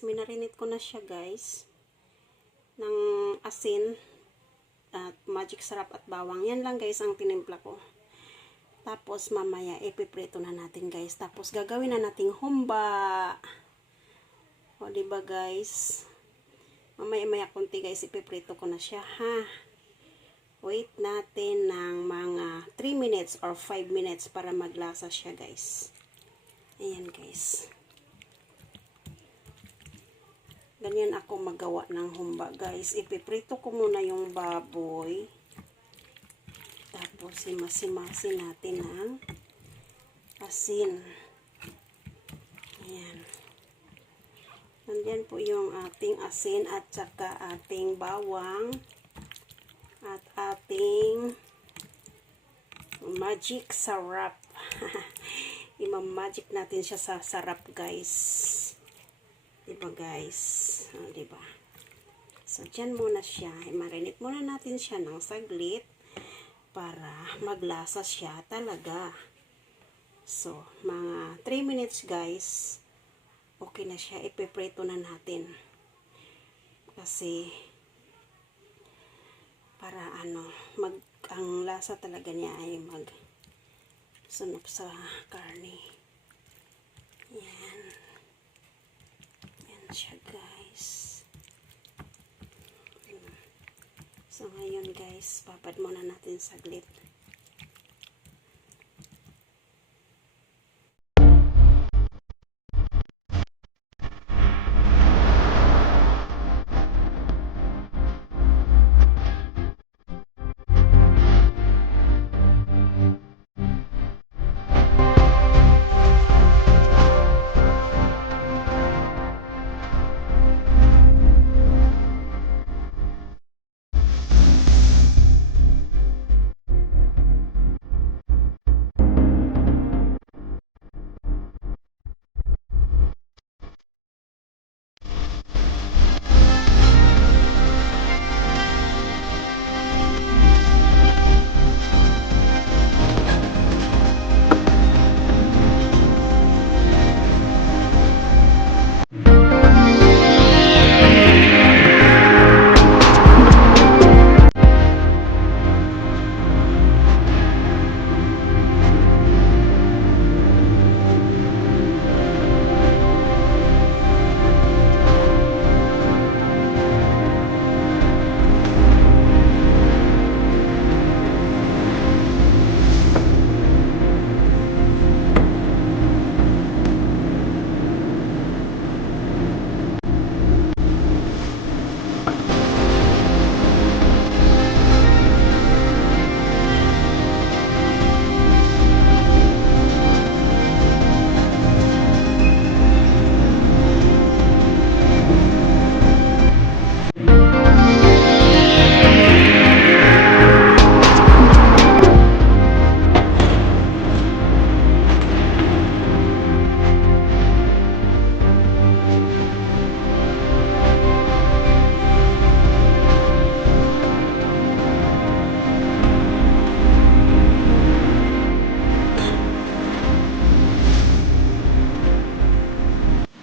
guys, minarinate ko na siya guys ng asin at magic sarap at bawang. Yan lang guys ang tinimpla ko. Tapos mamaya ipiprito na natin guys. Tapos gagawin na nating humba. O diba guys? Mamaya konti guys ipiprito ko na siya ha. Wait natin ng mga 3 minutes or 5 minutes para maglasa siya guys. Ayan guys. Ganyan ako magawa ng humba guys. Ipiprito ko muna yung baboy. Tapos simasimasin natin ng asin. Ayan. Nandyan po yung ating asin at saka ating bawang. At ating magic sarap. Imamagic natin siya sa sarap guys. Diba guys? Diba? So, dyan muna siya. I-marinate muna natin siya ng saglit para maglasa siya talaga. So, mga 3 minutes guys. Okay na siya. Ipiprito na natin. Kasi para ang lasa talaga niya ay sunog sa karne. Yan. Siya guys. So ngayon guys, papad muna natin saglit.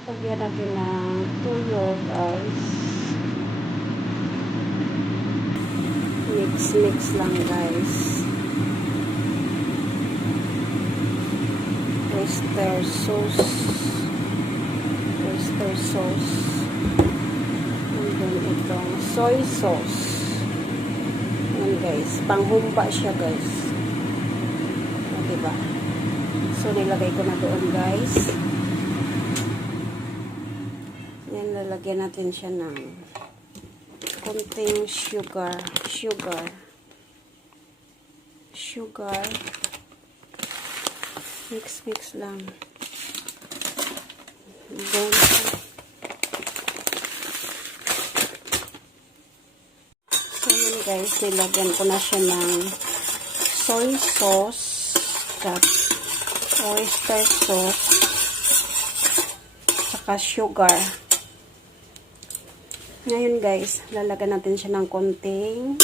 Lagyan natin ng tuyo guys. Mix lang guys. Oyster sauce. And then itong soy sauce. Ayan guys. Panghumba siya guys. Diba? So nilagay ko na doon guys. Yan, lalagyan natin siya ng konting sugar. Mix lang. Then, so yun guys, nilagyan ko na siya ng soy sauce at oyster sauce saka sugar. Ngayon guys, lalagyan natin siya ng konting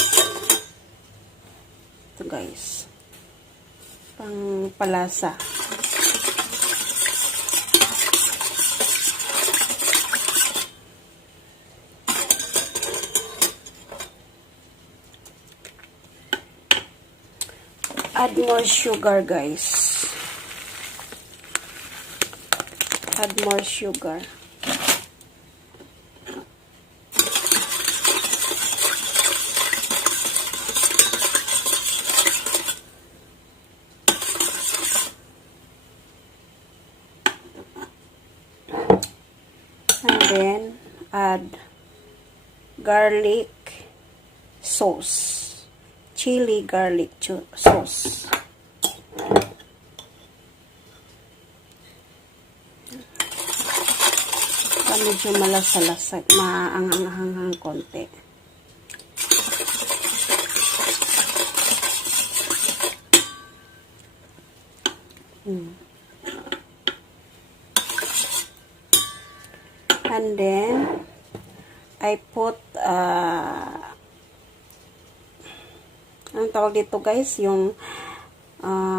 ito guys, pang palasa. Add more sugar, guys. Add more sugar. And then add garlic sauce. Chili garlic sauce. Medyo malasa-lasa, maanghang-hanghang konti. And then I put anong tawag dito, guys, yung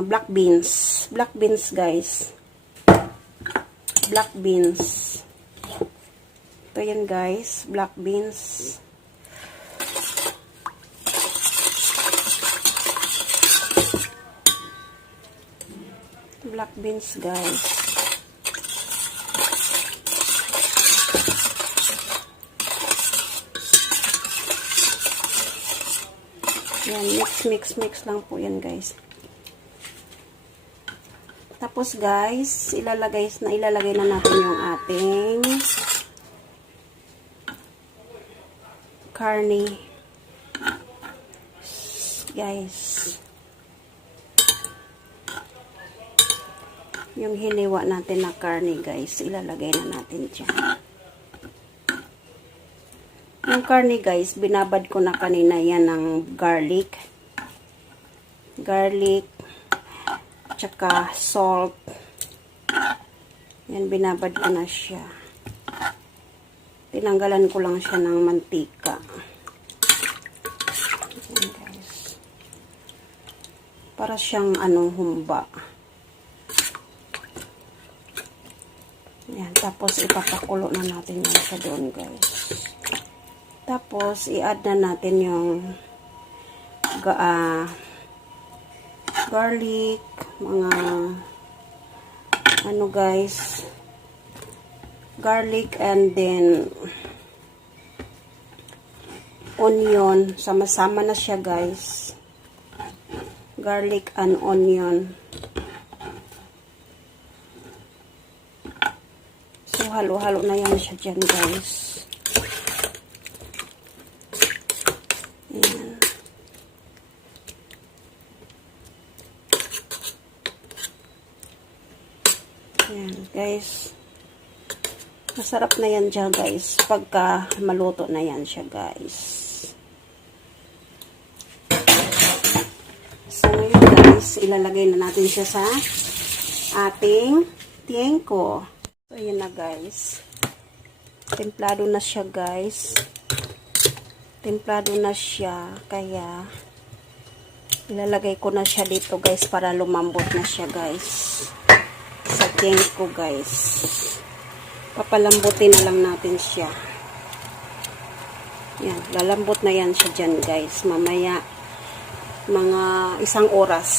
black beans. Black beans, guys. Black beans. Ito yan, guys. Black beans. Black beans, guys. Yan, mix lang po yan, guys. Tapos, guys, ilalagay na natin yung ating karne, guys. Yung hiniwa natin na karne, guys, ilalagay na natin dyan. Yung karne, guys, binabad ko na kanina yan ng garlic, tsaka salt. Yan, binabad ko na siya. Tinanggalan ko lang siya ng mantika. Ayan, guys. Para siyang humba. Ayan, tapos ipapakulo na natin yan sa doon, guys. Tapos i-add na natin yung garlic, mga guys, garlic, and then onion. Sama-sama na siya, guys. Garlic and onion. So halo-halo na yan siya dyan, guys. Ayan. Ayan, guys. Masarap na yan siya, guys. Pagka maluto na yan siya, guys. So, ngayon, guys, ilalagay na natin siya sa ating tiengko. So, ayan na, guys. Templado na siya, guys. Templado na siya. Kaya, ilalagay ko na siya dito, guys, para lumambot na siya, guys. Sa tiengko, guys. Papalambutin na lang natin siya. Yan, lalambot na yan siya dyan, guys. Mamaya, mga 1 oras.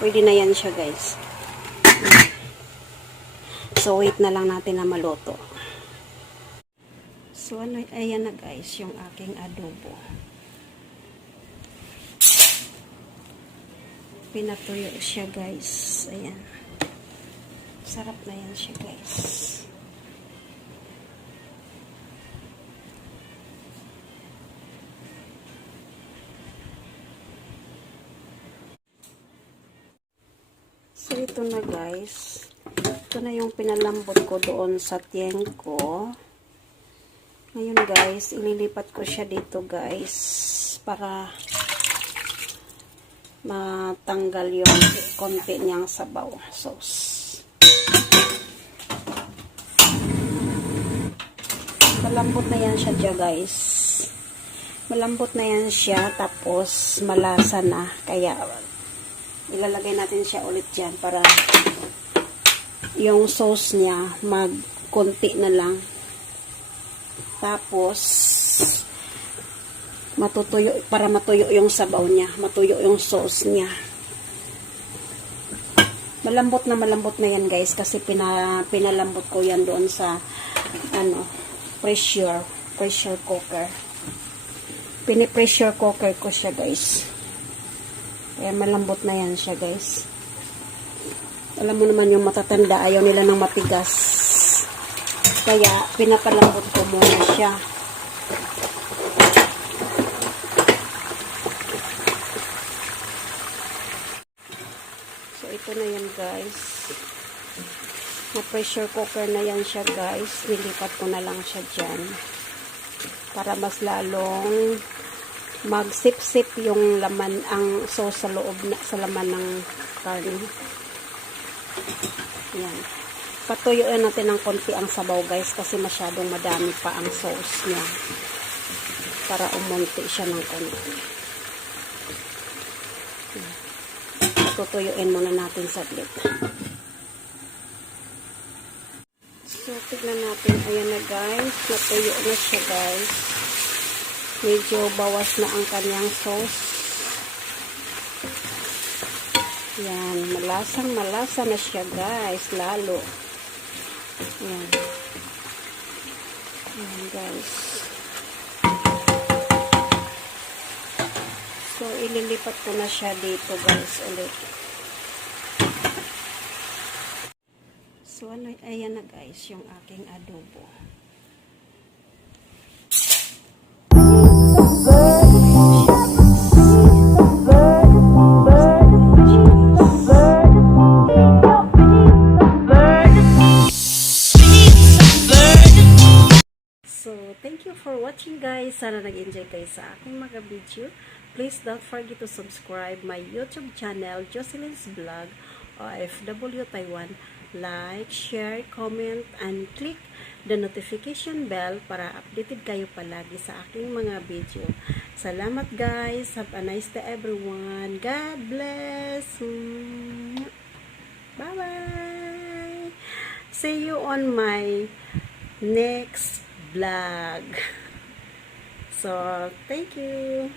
Pwede na yan siya, guys. So, wait na lang natin na maluto. So, ayan na, guys, yung aking adobo. Pinatuyo siya, guys. Ayan. Sarap na yan siya, guys. So, ito na, guys. Ito na yung pinalambot ko doon sa tiengko. Ngayon, guys, ililipat ko siya dito, guys, para matanggal yung konti niyang sabaw sauce. Malambot na yan siya dyan, guys. Malambot na yan siya, tapos malasa na. Kaya, ilalagay natin siya ulit dyan para yung sauce niya magkunti na lang. Tapos, matutuyo, para matuyo yung sabaw niya, matuyo yung sauce niya. Malambot na yan guys, kasi pinalambot ko yan doon sa pressure cooker. Pini-pressure cooker ko siya guys. Kaya malambot na yan siya guys. Alam mo naman yung matatanda, ayaw nila ng matigas. Kaya pinapalambot ko muna siya. So ito na yan guys. Na pressure cooker na yan siya guys. Nilipat ko na lang siya dyan. Para mas lalong magsip-sip yung laman, ang sauce sa loob sa laman ng karne. Yan. Patuyuin natin ng konti ang sabaw guys, kasi masyadong madami pa ang sauce niya. Para umunti siya ng konti. Patutuyuin muna natin saglit. So, tignan natin. Ayan na guys. Natuyo na siya guys. Medyo bawas na ang kanyang sauce. Yan. Malasa na siya guys. Lalo. Yan. Yan guys. So, ililipat ko na siya dito guys ulit. So, ayan na guys yung aking adobo. So, thank you for watching guys. Sana nag-enjoy kayo sa aking mga video. Please don't forget to subscribe my YouTube channel, Jocelyn's Vlog, OFW Taiwan. Like, share, comment, and click the notification bell para updated kayo palagi sa aking mga video. Salamat guys. Have a nice day everyone. God bless. Bye-bye. See you on my next vlog. So, thank you.